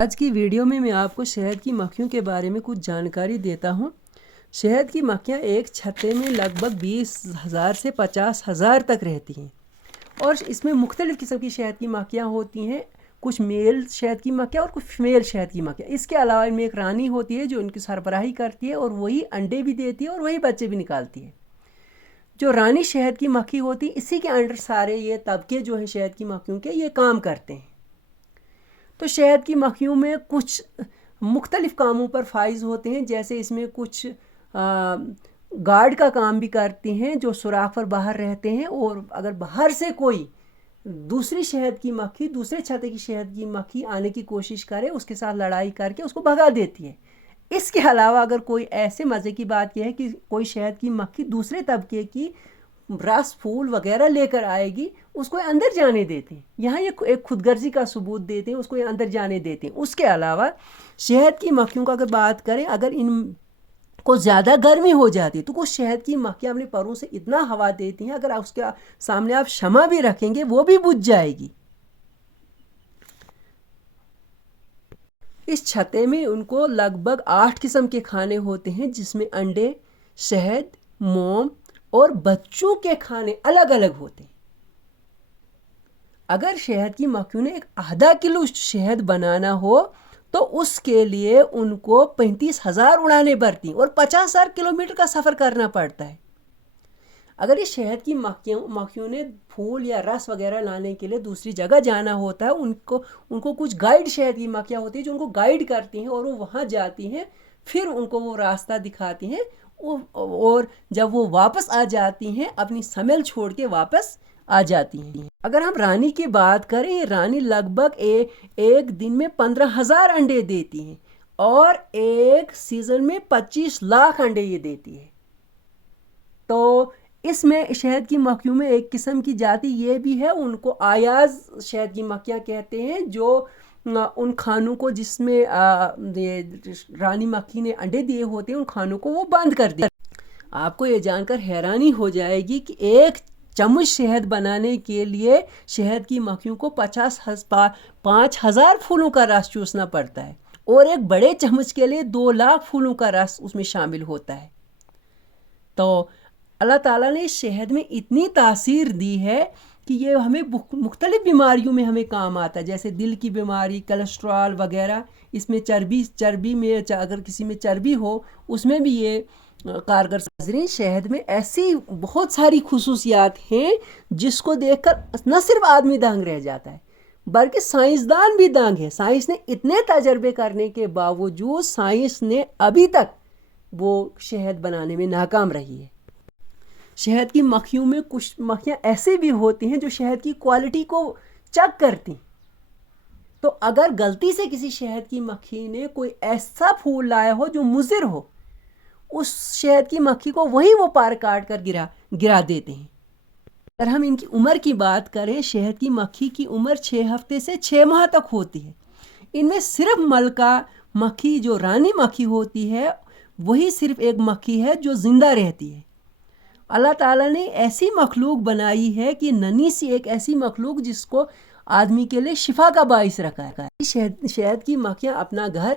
آج کی ویڈیو میں میں آپ کو شہد کی مکھیوں کے بارے میں کچھ جانکاری دیتا ہوں۔ شہد کی مکھیاں ایک چھتے میں لگ بھگ 20,000 سے 50,000 تک رہتی ہیں، اور اس میں مختلف قسم کی شہد کی مکھیاں ہوتی ہیں، کچھ میل شہد کی مکھیاں اور کچھ فیمیل شہد کی مکھیاں۔ اس کے علاوہ ان میں ایک رانی ہوتی ہے جو ان کی سربراہی کرتی ہے، اور وہی انڈے بھی دیتی ہے اور وہی بچے بھی نکالتی ہے۔ جو رانی شہد کی مکھی ہوتی ہے، اسی کے انڈر سارے یہ طبقے جو ہیں شہد کی مکھیوں کے، یہ کام کرتے ہیں۔ تو شہد کی مکھیوں میں کچھ مختلف کاموں پر فائز ہوتے ہیں، جیسے اس میں کچھ گارڈ کا کام بھی کرتی ہیں، جو سوراخ پر باہر رہتے ہیں، اور اگر باہر سے کوئی دوسری شہد کی مکھی، دوسرے چھتے کی شہد کی مکھی آنے کی کوشش کرے، اس کے ساتھ لڑائی کر کے اس کو بھگا دیتی ہے۔ اس کے علاوہ اگر کوئی ایسے مزے کی بات یہ ہے کہ کوئی شہد کی مکھی دوسرے طبقے کی رس پھول وغیرہ لے کر آئے گی، اس کو اندر جانے دیتے ہیں۔ یہاں یہ ایک خود غرضی کا ثبوت دیتے ہیں، اس کو اندر جانے دیتے ہیں۔ اس کے علاوہ شہد کی مکھیوں کا اگر بات کریں، اگر ان کو زیادہ گرمی ہو جاتی ہے تو کچھ شہد کی مکھیاں اپنے پروں سے اتنا ہوا دیتی ہیں، اگر اس کے سامنے آپ شمع بھی رکھیں گے وہ بھی بجھ جائے گی۔ اس چھتے میں ان کو لگ بھگ 8 قسم کے کھانے ہوتے ہیں، جس میں انڈے، شہد، موم اور بچوں کے کھانے الگ الگ ہوتے ہیں۔ اگر شہد کی مکھیوں نے ایک آدھا کلو شہد بنانا ہو تو اس کے لیے ان کو 35,000 اڑانے پڑتی ہیں اور 50,000 کلومیٹر کا سفر کرنا پڑتا ہے۔ اگر یہ شہد کی مکھیوں نے پھول یا رس وغیرہ لانے کے لیے دوسری جگہ جانا ہوتا ہے، ان کو کچھ گائیڈ شہد کی مکھیاں ہوتی ہیں جو ان کو گائیڈ کرتی ہیں، اور وہ وہاں جاتی ہیں، پھر ان کو وہ راستہ دکھاتی ہیں، اور جب وہ واپس آ جاتی ہیں اپنی سمیل چھوڑ کے واپس آ جاتی ہیں۔ اگر ہم رانی کی بات کریں، یہ رانی لگ بھگ ایک دن میں 15,000 انڈے دیتی ہیں، اور ایک سیزن میں 25 لاکھ انڈے یہ دیتی ہے۔ تو اس میں شہد کی مکھیوں میں ایک قسم کی جاتی یہ بھی ہے، ان کو آیاز شہد کی مکھیاں کہتے ہیں، جو ان کھانوں کو جس میں رانی مکھی نے انڈے دیے ہوتے ہیں، ان کھانوں کو وہ بند کر دیا۔ آپ کو یہ جان کر حیرانی ہو جائے گی کہ ایک چمچ شہد بنانے کے لیے شہد کی مکھیوں کو 5,000 پھولوں کا رس چوسنا پڑتا ہے، اور ایک بڑے چمچ کے لیے 2 لاکھ پھولوں کا رس اس میں شامل ہوتا ہے۔ تو اللہ تعالیٰ نے شہد میں اتنی تاثیر دی ہے کہ یہ ہمیں مختلف بیماریوں میں ہمیں کام آتا ہے، جیسے دل کی بیماری، کولیسٹرول وغیرہ۔ اس میں چربی میں اگر کسی میں چربی ہو، اس میں بھی یہ کارگر۔ ناظرین، شہد میں ایسی بہت ساری خصوصیات ہیں جس کو دیکھ کر نہ صرف آدمی دنگ رہ جاتا ہے بلکہ سائنسدان بھی دنگ ہے۔ سائنس نے اتنے تجربے کرنے کے باوجود سائنس نے ابھی تک وہ شہد بنانے میں ناکام رہی ہے۔ شہد کی مکھیوں میں کچھ مکھیاں ایسے بھی ہوتی ہیں جو شہد کی کوالٹی کو چیک کرتی ہیں۔ تو اگر غلطی سے کسی شہد کی مکھی نے کوئی ایسا پھول لایا ہو جو مضر ہو، اس شہد کی مکھی کو وہیں وہ پار کاٹ کر گرا دیتے ہیں۔ اگر ہم ان کی عمر کی بات کریں، شہد کی مکھی کی عمر 6 ہفتے سے 6 ماہ تک ہوتی ہے۔ ان میں صرف ملکہ مکھی جو رانی مکھی ہوتی ہے، وہی صرف ایک مکھی ہے جو زندہ رہتی ہے۔ اللہ تعالیٰ نے ایسی مخلوق بنائی ہے کہ ننھی سی ایک ایسی مخلوق جس کو آدمی کے لیے شفا کا باعث رکھا ہے۔ شہد کی مکھیاں اپنا گھر